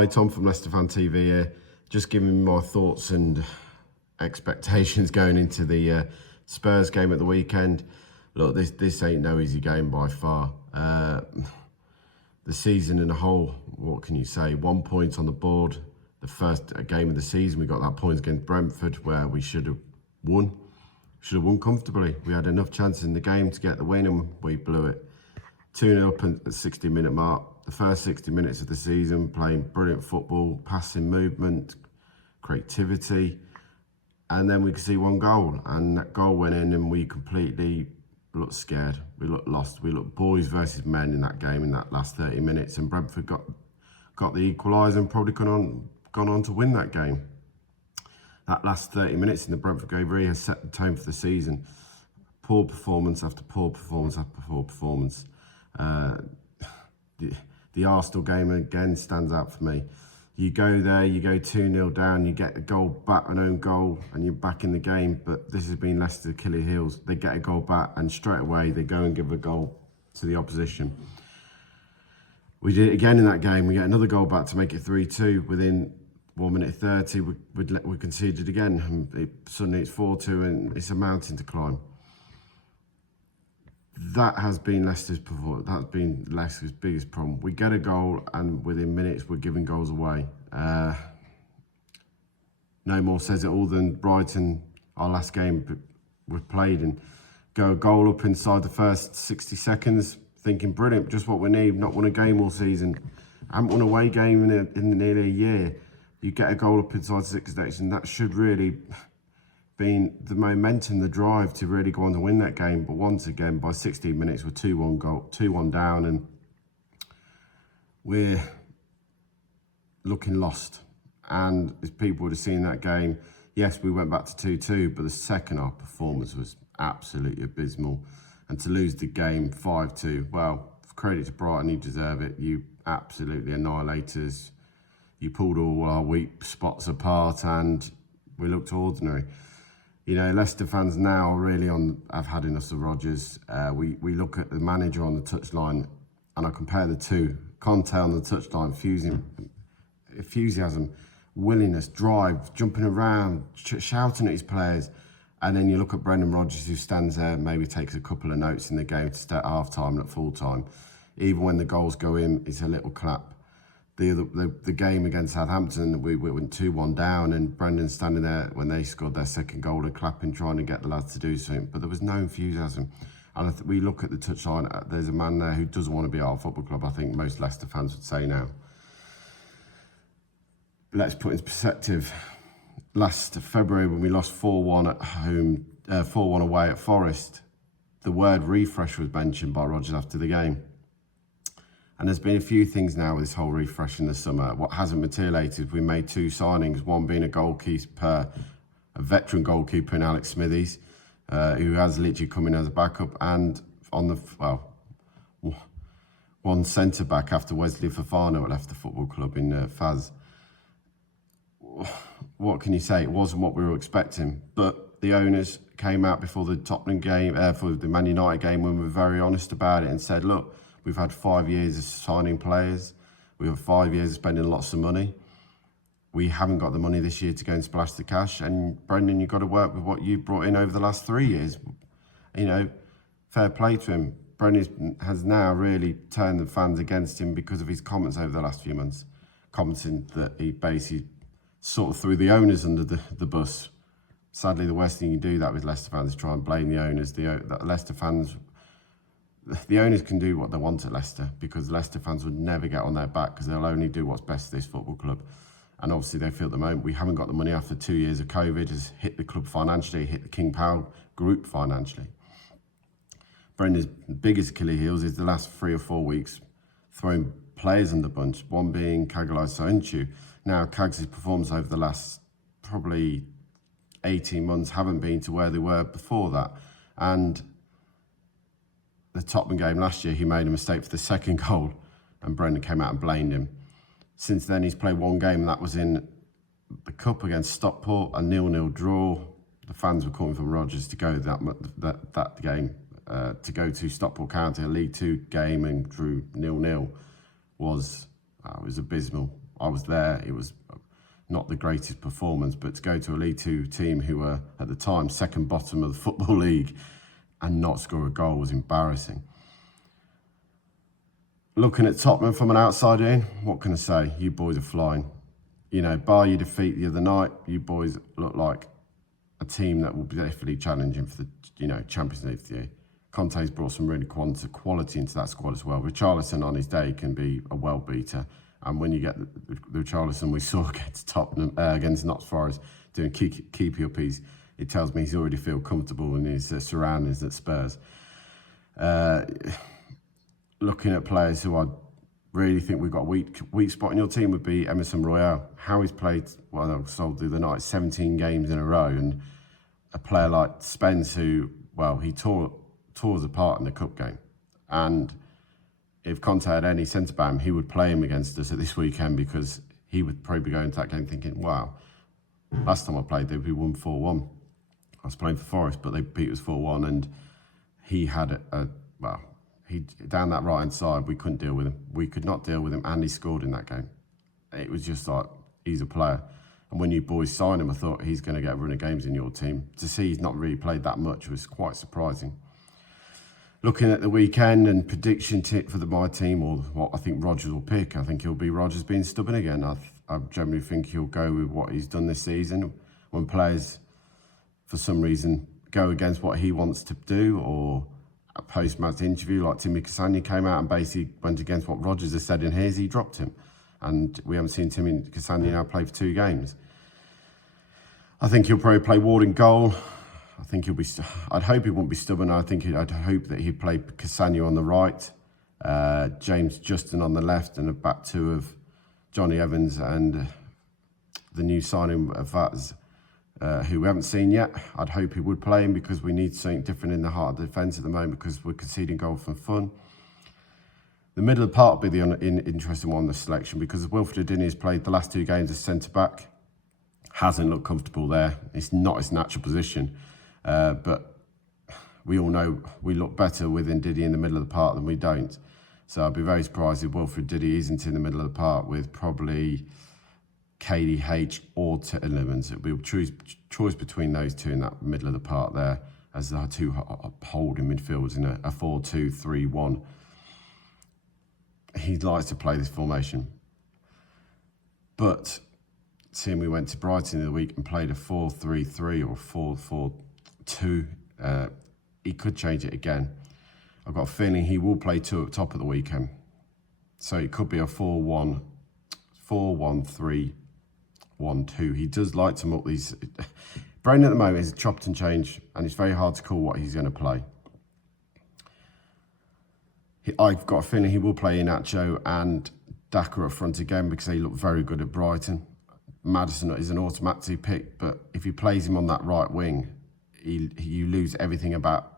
Hi, Tom from Leicester Fan TV here. Just giving my thoughts and expectations going into the Spurs game at the weekend. Look, this ain't no easy game by far. The season in a whole, what can you say? 1 point on the board. The first game of the season, we got that point against Brentford where we should have won. Should have won comfortably. We had enough chances in the game to get the win and we blew it. 2-0 up at the 60-minute mark. The first 60 minutes of the season, playing brilliant football, passing movement, creativity. And then we could see one goal. And that goal went in and we completely looked scared. We looked lost. We looked boys versus men in that game in that last 30 minutes. And Brentford got the equaliser and probably gone on to win that game. That last 30 minutes in the Brentford game really has set the tone for the season. Poor performance after poor performance after poor performance. The Arsenal game again stands out for me. You go there, you go 2-0 down, you get a goal back, an own goal, and you're back in the game. But this has been Leicester's Achilles heels. They get a goal back, and straight away they go and give a goal to the opposition. We did it again in that game. We get another goal back to make it 3-2. Within 1 minute 30, we conceded again. And suddenly it's 4-2, and it's a mountain to climb. That has been Leicester's performance. That's been Leicester's biggest problem. We get a goal, and within minutes, we're giving goals away. No more says it all than Brighton, our last game we've played, and go a goal up inside the first 60 seconds, thinking brilliant, just what we need. Not won a game all season. Haven't won a away game in nearly a year. You get a goal up inside 60 seconds, and that should really been the momentum, the drive to really go on to win that game. But once again, by 16 minutes, we're 2-1 down, and we're looking lost. And as people would have seen that game, yes, we went back to 2-2, but the second half performance was absolutely abysmal. And to lose the game 5-2, well, credit to Brighton, you deserve it. You absolutely annihilators. You pulled all our weak spots apart, and we looked ordinary. You know, Leicester fans now really have had enough of Rodgers. We look at the manager on the touchline, and I compare the two. Conte on the touchline, enthusiasm, willingness, drive, jumping around, shouting at his players. And then you look at Brendan Rodgers, who stands there, maybe takes a couple of notes in the game to start half-time and at full-time. Even when the goals go in, it's a little clap. The game against Southampton, we went 2-1 down, and Brendan's standing there when they scored their second goal and clapping, trying to get the lads to do something. But there was no enthusiasm. And we look at the touchline, there's a man there who doesn't want to be at our football club, I think most Leicester fans would say now. Let's put into perspective. Last February, when we lost 4-1 at home, 4-1 away at Forest, the word refresh was mentioned by Rodgers after the game. And there's been a few things now with this whole refresh in the summer. What hasn't materialised, we made 2 signings, one being a veteran goalkeeper in Alex Smithies, who has literally come in as a backup, and one centre-back after Wesley Fofana left the football club in Faz. What can you say? It wasn't what we were expecting, but the owners came out before the Tottenham game, for the Man United game, when we were very honest about it and said, look, we've had 5 years of signing players. We have 5 years of spending lots of money. We haven't got the money this year to go and splash the cash. And Brendan, you've got to work with what you've brought in over the last 3 years. You know, fair play to him. Brendan has now really turned the fans against him because of his comments over the last few months, commenting that he basically sort of threw the owners under the bus. Sadly, the worst thing you do that with Leicester fans is try and blame the owners. The Leicester fans... The owners can do what they want at Leicester, because Leicester fans would never get on their back, because they'll only do what's best for this football club. And obviously they feel at the moment we haven't got the money after 2 years of COVID. Has hit the club financially, hit the King Power group financially. Brendan's biggest Achilles heels is the last 3 or 4 weeks throwing players in the bunch, one being Cowlin Soinchu. Now Cags' performance over the last probably 18 months haven't been to where they were before that. And the Tottenham game last year, he made a mistake for the second goal, and Brendan came out and blamed him. Since then, he's played 1 game, and that was in the Cup against Stockport, a 0-0 draw. The fans were calling for Rodgers to go that game, to go to Stockport County, a League 2 game, and drew 0-0 was abysmal. I was there. It was not the greatest performance, but to go to a League Two team who were at the time second bottom of the Football League and not score a goal was embarrassing. Looking at Tottenham from an outsider in, what can I say? You boys are flying. You know, bar your defeat the other night, you boys look like a team that will be definitely challenging for the, you know, Champions League this year. Conte's brought some really quality into that squad as well. Richarlison on his day can be a well beater. And when you get the Richarlison we saw against Tottenham, against Notts Forest, doing keepy uppies, it tells me he's already feel comfortable in his surroundings at Spurs. Looking at players who I really think we've got a weak spot in your team would be Emerson Royale. How he's played, well, I was told the other night, 17 games in a row, and a player like Spence who, well, he tore us apart in the cup game. And if Conte had any centre-back, he would play him against us at this weekend, because he would probably be going into that game thinking, wow, last time I played, we won 4-1. I was playing for Forest, but they beat us 4-1, and he had he down that right-hand side, we couldn't deal with him. We could not deal with him, and he scored in that game. It was just like, he's a player. And when you boys signed him, I thought he's going to get a run of games in your team. To see he's not really played that much was quite surprising. Looking at the weekend and prediction tip for my team, or what I think Rodgers will pick, I think he'll be Rodgers being stubborn again. I generally think he'll go with what he's done this season. When players, for some reason, go against what he wants to do, or a post-match interview like Timmy Castagne came out and basically went against what Rodgers has said in his, he dropped him. And we haven't seen Timmy Castagne now play for 2 games. I think he'll probably play Ward in goal. I think he'll be. I'd hope he won't be stubborn. I'd hope that he'd play Castagne on the right, James Justin on the left, and a back two of Johnny Evans and the new signing of Vaz, who we haven't seen yet. I'd hope he would play him, because we need something different in the heart of the defence at the moment, because we're conceding goals from fun. The middle of the park will be the interesting one, the selection, because Wilfred Dini has played the last 2 games as centre-back. Hasn't looked comfortable there. It's not his natural position. But we all know we look better with Ndidi in the middle of the park than we don't. So I'd be very surprised if Wilfred Didi isn't in the middle of the park with probably KDH or Tielemans. It will be a choice between those two in that middle of the park there, as the 2 holding midfielders in a 4-2-3-1. He likes to play this formation. But seeing we went to Brighton in the week and played a 4-3-3 or 4-4-2, he could change it again. I've got a feeling he will play 2 up top at the weekend. So it could be a 4-1-3-1-2. He does like to muck these. Brendan at the moment is chopped and changed, and it's very hard to call what he's going to play. I've got a feeling he will play Iheanacho and Daka up front again, because they look very good at Brighton. Maddison is an automatic pick, but if he plays him on that right wing, you lose everything about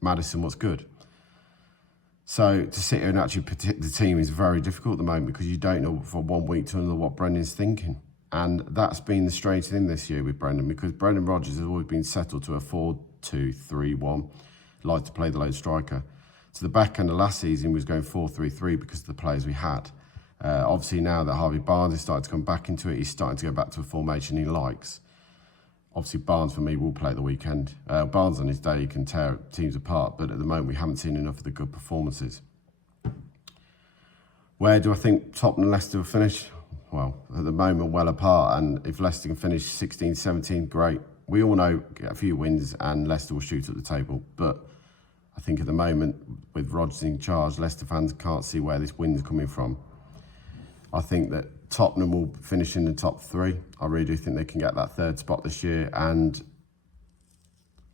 Maddison, what's good. So to sit here and actually predict the team is very difficult at the moment, because you don't know from one week to another what Brendan's thinking. And that's been the strange thing this year with Brendan, because Brendan Rodgers has always been settled to a 4-2-3-1, likes to play the lone striker. To the back end of last season, he was going 4-3-3 because of the players we had. Obviously now that Harvey Barnes is starting to come back into it, he's starting to go back to a formation he likes. Obviously Barnes for me will play at the weekend. Barnes on his day can tear teams apart, but at the moment we haven't seen enough of the good performances. Where do I think Tottenham and Leicester will finish? Well, at the moment well apart, and if Leicester can finish 16, 17, great. We all know get a few wins and Leicester will shoot at the table, but I think at the moment with Rodgers in charge, Leicester fans can't see where this win's coming from. I think that Tottenham will finish in the top 3. I really do think they can get that 3rd spot this year, and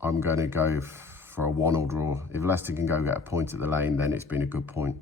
I'm going to go for a 1-1 draw. If Leicester can go get a point at the Lane, then it's been a good point.